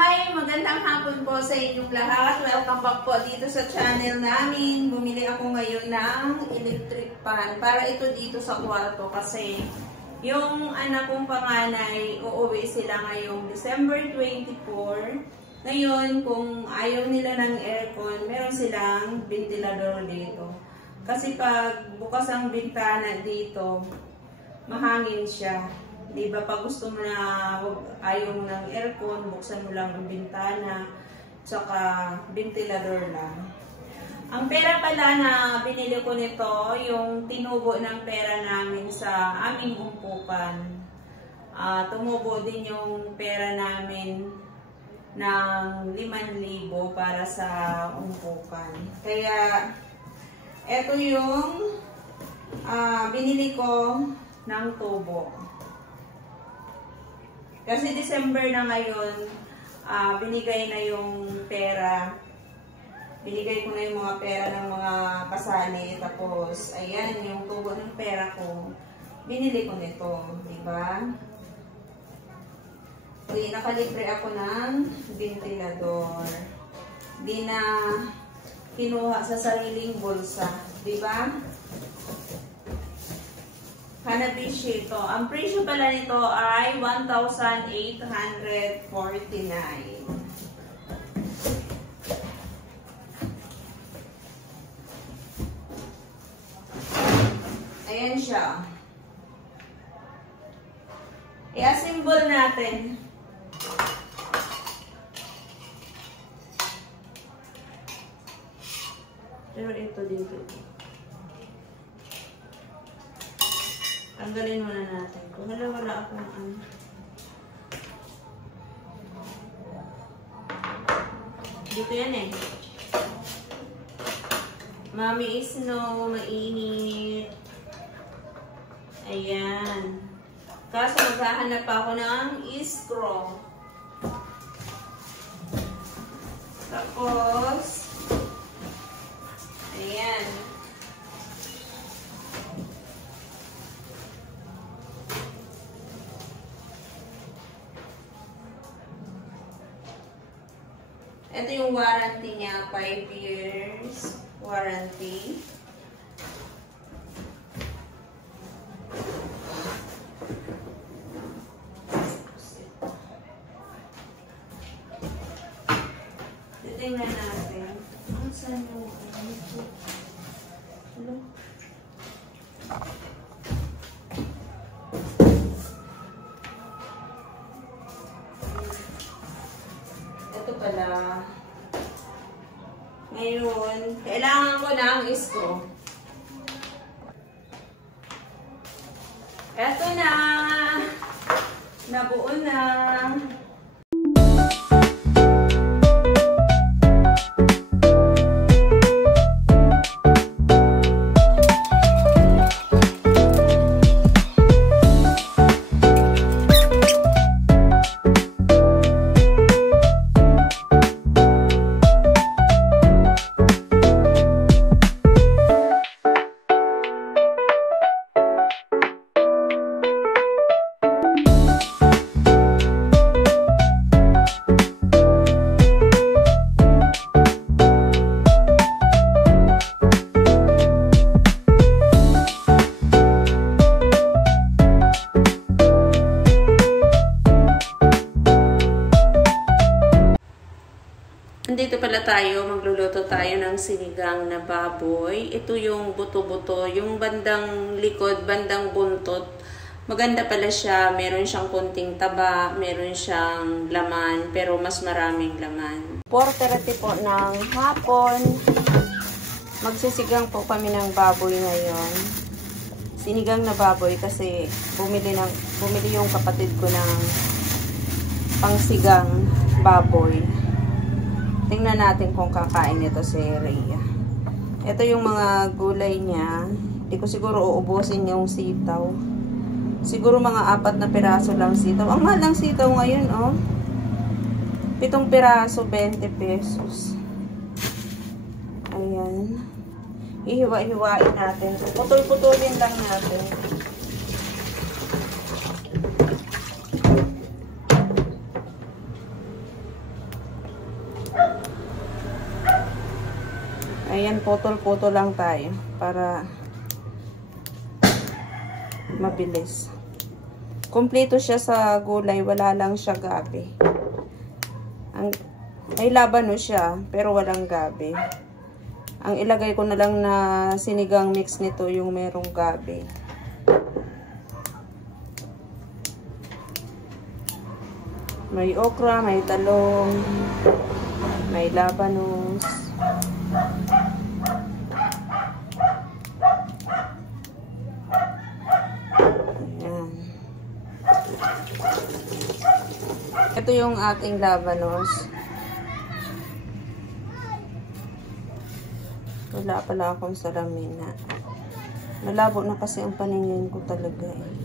Hi! Magandang hapon po sa inyong lahat. Welcome back po dito sa channel namin. Bumili ako ngayon ng electric fan para ito dito sa kwarto kasi yung anak kong panganay, uuwi sila ngayong December 24. Ngayon, kung ayaw nila ng aircon, meron silang ventilador dito. Kasi pag bukas ang bintana dito, mahangin siya. Diba, pag gusto mo na ayaw mo ng aircon, buksan mo lang ang bintana, tsaka ventilador lang. Ang pera pala na binili ko nito, yung tinubo ng pera namin sa aming umpukan. Tumubo din yung pera namin ng 5,000 para sa umpukan. Kaya, eto yung binili ko ng tubo. Kasi December na ngayon, binigay na yung pera. Binigay ko na yung mga pera ng mga kasali. Tapos, ayan, yung tubo ng pera ko, binili ko nito. Diba? Okay, nakalibre ako ng ventilador. Di na kinuha sa sariling bulsa. Diba? Hanabishi ito. Ang presyo pala nito ay 1,849. Ayan siya. I-assemble natin. Pero ito dito. Tanggalin muna natin. Kung wala akong ano. Dito yan eh. Mami is no, mainit. Ayan. Kaso maghahanap pa ako ng straw. Tapos, ayan. Ito yung warranty niya, 5 years warranty. Titingnan natin. Saan yung ito? Hello? Ito pala. Ngayon, kailangan ko ng straw. Ito na. Nabuo na. Dito pala tayo, magluluto tayo ng sinigang na baboy. Ito yung buto-buto, yung bandang likod, bandang buntot. Maganda pala siya, meron siyang konting taba, meron siyang laman, pero mas maraming laman. 4:30 po ng hapon. Magsisigang po kami ng baboy ngayon. Sinigang na baboy kasi bumili yung kapatid ko ng pangsigang baboy. Tingnan natin kung kakain nito si Rhea. Ito yung mga gulay niya. Hindi ko siguro uubusin yung sitaw. Siguro mga 4 na piraso lang sitaw. Ang mahal ng sitaw ngayon, oh. 7 piraso, 20 pesos. Ayan. Ihiwa-hiwain natin. Putol-putulin lang natin. Ayan, putol-putol lang tayo para mabilis. Kompleto siya sa gulay, wala lang siya gabi. May labano siya, pero walang gabi. Ang ilagay ko na lang na sinigang mix nito yung merong gabi. May okra, may talong, may labanos. Ayan. Ito yung ating labanos. Wala pala akong salamin na. Malabo na kasi ang paningin ko talaga eh.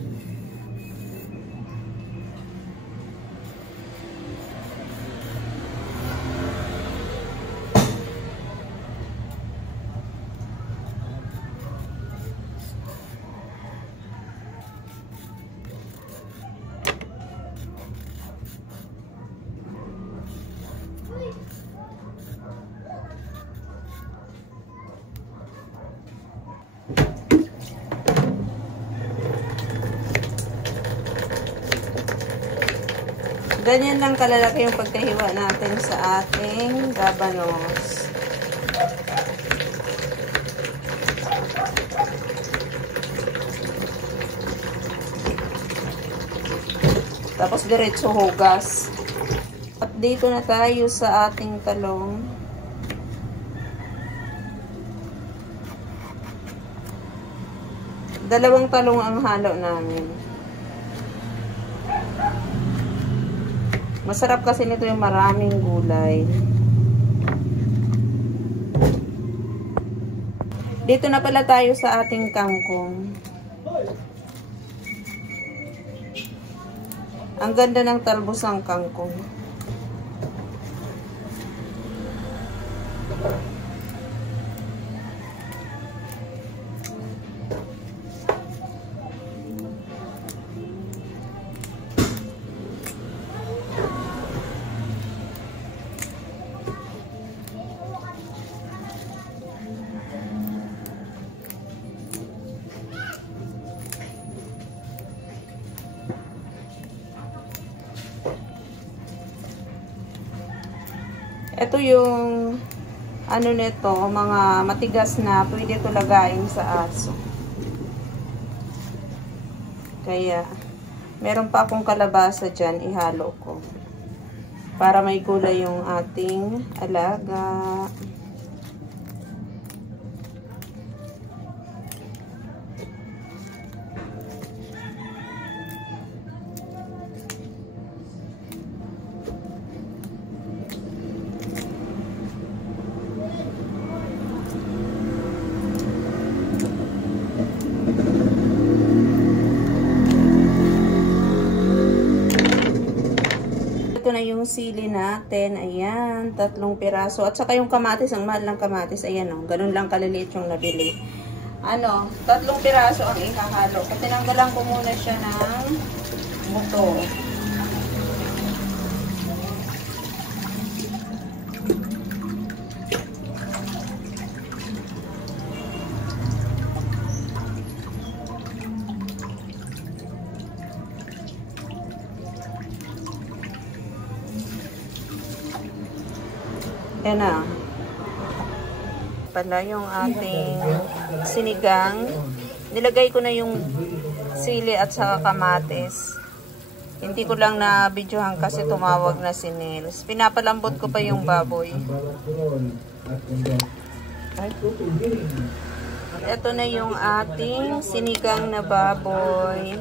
Ganyan lang kalalaki yung pagkahiwa natin sa ating labanos. Tapos diretso hugas. At dito na tayo sa ating talong. Dalawang talong ang halo namin. Masarap kasi nito yung maraming gulay. Dito na pala tayo sa ating kangkong. Ang ganda ng talbos ng kangkong. Ito yung ano nito, mga matigas na pwede ito lagayin sa aso. Kaya meron pa akong kalabasa dyan, ihalo ko. Para may gulay yung ating alaga. Ito na yung sili natin. Ayan, 3 piraso. At saka yung kamatis, ang mahal ng kamatis. Ayan o, ganun lang kaliliit yung nabili. 3 piraso ang ihahalo. Tinanggalan ko muna siya ng buto. Yan na. Pala yung ating sinigang. Nilagay ko na yung sili at saka kamatis. Hindi ko lang na videohan kasi tumawag na si Nils. Pinapalambot ko pa yung baboy. Ito na yung ating sinigang na baboy.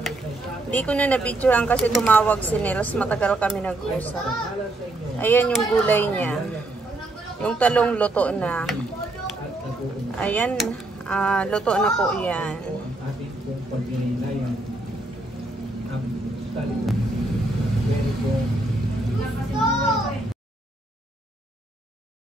Hindi ko na na-videohan kasi tumawag si Nils. Matagal kami nag-usap. Ayan yung gulay niya. Yung talong luto na. Ayan, luto na po yan.